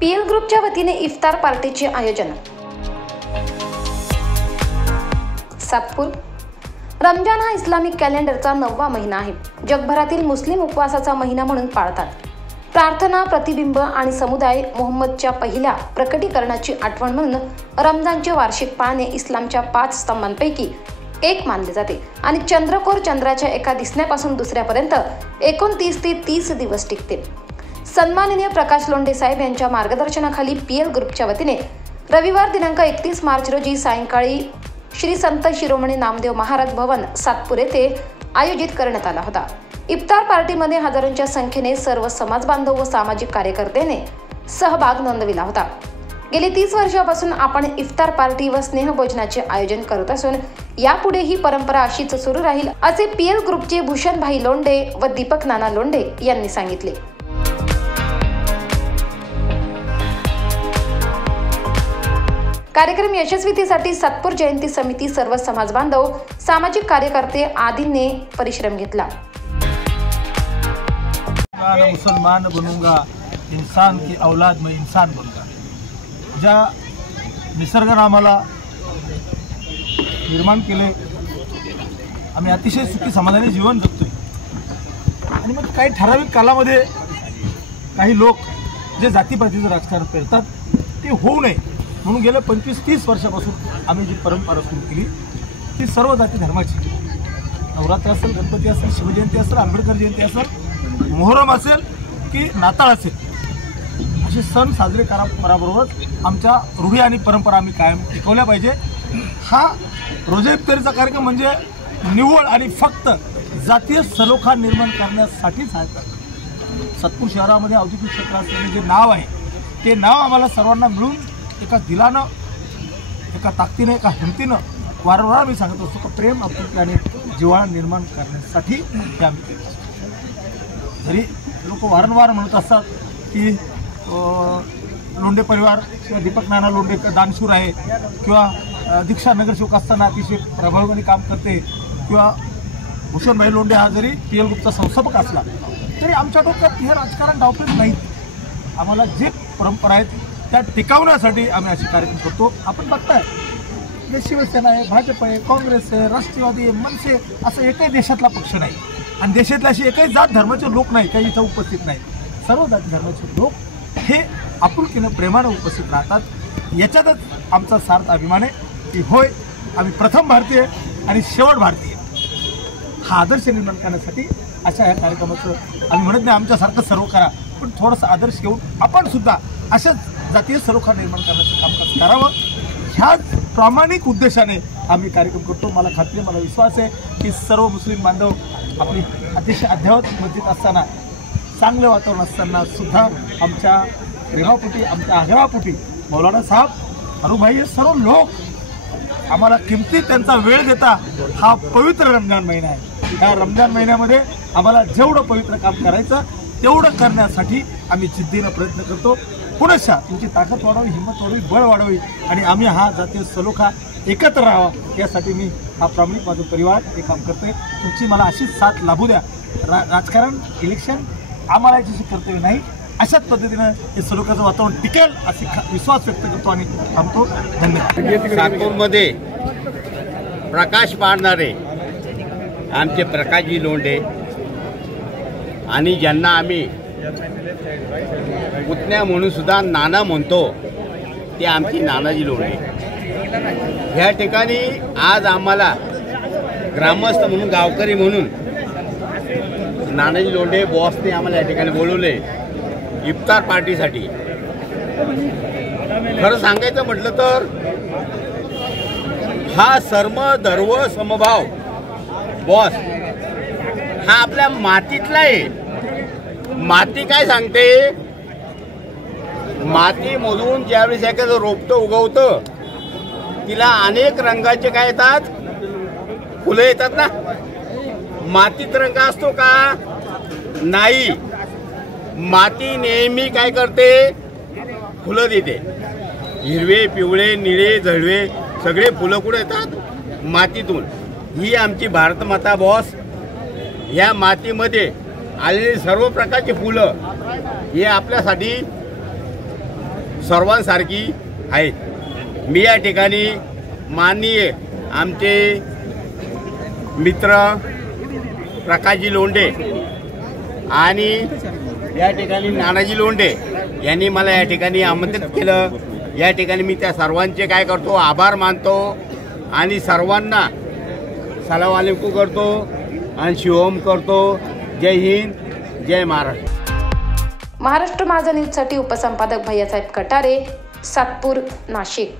PL ग्रुपच्या वतीने इफ्तार पार्टीचे आयोजन। सातपूर। रमजान हा इस्लामिक कॅलेंडरचा 9वा महिना आहे। जगभरातील मुस्लिम उपवासाचा महिना म्हणून पाळतात। प्रार्थना, प्रतिबिंब आणि समुदाय मोहम्मदच्या पहिल्या प्रकटीकरणाची आठवण म्हणून रमजानचे वार्षिक पाळणे इस्लामच्या 5 स्तंभांपैकी एक मानले जाते आणि चंद्रकोर चंद्राच्या एका दिसण्यापासून दुसऱ्यापर्यंत 29 ते 30 दिवस टिकते। सन्माननीय प्रकाश लोंढे साहेब यांच्या मार्गदर्शनाखाली पीएल ग्रुपच्या वतीने रविवार दिनांक 31 मार्च रोजी सायंकाळी श्री संत शिरोमणी नामदेव महाराज भवन सातपूर येथे आयोजित करण्यात आला होता। इफ्तार पार्टीमध्ये हजारोंच्या संख्येने सर्व समाज बांधव व सामाजिक कार्यकर्त्यांनी सहभाग नोंदविला होता। गेली 30 वर्षांपासून आपण इफ्तार पार्टी व स्नेहभोजनाचे आयोजन करत असून यापुढे ही परंपरा अशीच सुरू राहील, असे पीएल ग्रुपचे भूषणभाई लोंढे व दीपक नाना लोंढे यांनी सांगितले। कार्यक्रम यशस्वीतेसाठी सातपूर जयंती समिती, सर्व समाज बांधव, सामाजिक कार्यकर्ते आदींनी परिश्रम घेतला। मुसलमान बनूंगा, इंसान की औलाद में इंसान बनूंगा। ज्या निसर्गाने आम्हाला निर्माण केले, आम्ही अतिशय सुखी समाधानी जीवन जगतोय आणि मग काही ठराविक कालामध्ये काही लोक जे जातीपातीचं राजकारण करतात ते होऊ नये म्हणून गेल्या 25-30 वर्षापासून आम्ही जी परंपरा सुरू केली ती सर्व जाती धर्माची, नवरात्र असेल, गणपती असेल, शिवजयंती असेल, आंबेडकर जयंती असेल, मोहरम असेल की नाताळ असेल, असे सण साजरे कराबरोबरच आमच्या रूढी आणि परंपरा आम्ही कायम टिकवल्या पाहिजे। हा रोजा इफ्तारीचा कार्यक्रम म्हणजे निव्वळ आणि फक्त जातीय सलोखा निर्माण करण्यासाठीच आहे। सातपूर शहरामध्ये औद्योगिक क्षेत्र असलेले जे नाव आहे ते नाव आम्हाला सर्वांना मिळून एका दिलानं, एका ताकदीने, एका हिमतीनं वारंवार मी सांगत असतो की प्रेम, आपुलकी आणि जिव्हाळा निर्माण करण्यासाठी ते आम्ही केलं। जरी लोक वारंवार म्हणत असतात की लोंढे परिवार किंवा दीपक नाना लोंढे दानशूर आहे किंवा दीक्षा नगरसेवक असताना अतिशय प्रभावीपणे काम करते किंवा भूषणभाई लोंढे हा जरी पीएल ग्रुपचा संस्थापक असला तरी आमच्या डोक्यात हे राजकारण डावपेच नाहीत। आम्हाला जे परंपरा आहेत त्या टिकवण्यासाठी आम्ही असे कार्यक्रम करतो। आपण बघताय शिवसेना आहे, भाजप आहे, काँग्रेस आहे, राष्ट्रवादी आहे, मनसे, असं एकही देशातला पक्ष नाही आणि देशातले असे एकही जात धर्माचे लोक नाही काही इथं उपस्थित नाहीत। सर्व जाती धर्माचे लोक हे आपुलकीनं, प्रेमानं उपस्थित राहतात। याच्यातच आमचा सार्थ अभिमान आहे की होय, आम्ही प्रथम भारतीय आणि शेवट भारतीय हा आदर्श निर्माण करण्यासाठी अशा या कार्यक्रमाचं आम्ही म्हणत नाही आमच्यासारखं सर्व करा, पण थोडासा आदर्श घेऊन आपण सुद्धा अशाच जातीय सलोखा निर्माण करण्याचं कामकाज करावं, ह्याच प्रामाणिक उद्देशाने आम्ही कार्यक्रम करतो। मला खात्री, मला विश्वास आहे की सर्व मुस्लिम बांधव आपली अतिशय अद्ययावत मस्जिद असताना, चांगलं वातावरण असताना सुद्धा आमच्या प्रेमापोटी, आमच्या आग्रहापोटी मौलाना साहेब, अरुभाई हे सर्व लोक आम्हाला किमतीत त्यांचा वेळ देता हा पवित्र रमजान महिना आहे। या रमजान महिन्यामध्ये आम्हाला जेवढं पवित्र काम करायचं तेवढं करण्यासाठी आम्ही जिद्दीनं प्रयत्न करतो। पुनश्च तुमची ताकद वाढावी, हिंमत वाढावी, बळ वाढावी आणि आम्ही हा जातीय सलोखा एकत्र राहावा यासाठी मी हा प्रामाणिक माझा परिवार हे काम करतोय। तुमची मला अशीच साथ लाभू द्या। राजकारण, इलेक्शन आम्हाला याची कर्तव्य नाही, अशाच पद्धतीनं हे सलोख्याचं वातावरण टिकेल असे विश्वास व्यक्त करतो आणि थांबतो। धन्यवाद। सातपूरमध्ये प्रकाश पाडणारे आमचे प्रकाशजी लोंढे आणि ज्यांना आम्ही पुतण्या म्हणून सुद्धा नाना म्हणतो ते आमची नानाजी लोंढे, ह्या ठिकाणी आज आम्हाला ग्रामस्थ म्हणून, गावकरी म्हणून नानाजी लोंढे बॉसने आम्हाला या ठिकाणी बोलवले इफ्तार पार्टीसाठी। खरं सांगायचं म्हटलं तर हा सर्व धर्म समभाव बॉस हा आपल्या मातीतला आहे। माती काय सांगते, मातीमधून ज्यावेळेस एखादं रोपटं उगवतं तिला अनेक रंगाचे काय येतात, फुलं येतात ना। मातीत रंग असतो का? नाही। माती नेहमी काय करते, फुलं देते। हिरवे, पिवळे, निळे, झळवे सगळे फुलं कुठे येतात? मातीतून। ही आमची भारतमाता बॉस. या मातीमध्ये आलेली सर्व प्रकारची फुलं ही आपल्यासाठी सर्वांसारखी आहेत. मी या ठिकाणी माननीय आमचे मित्र प्रकाशजी लोंढे आणि या ठिकाणी नानाजी लोंढे यांनी मला या ठिकाणी आमंत्रित केलं. या ठिकाणी मी त्या सर्वांचे काय करतो आभार मानतो आणि सर्वांना सलाम वालेकुम करतो आणि शिवम करतो. जय हिंद, जय महाराष्ट्र. महाराष्ट्र माझा न्यूजसाठी उपसंपादक भैयासाहेब कटारे, सातपूर, नाशिक.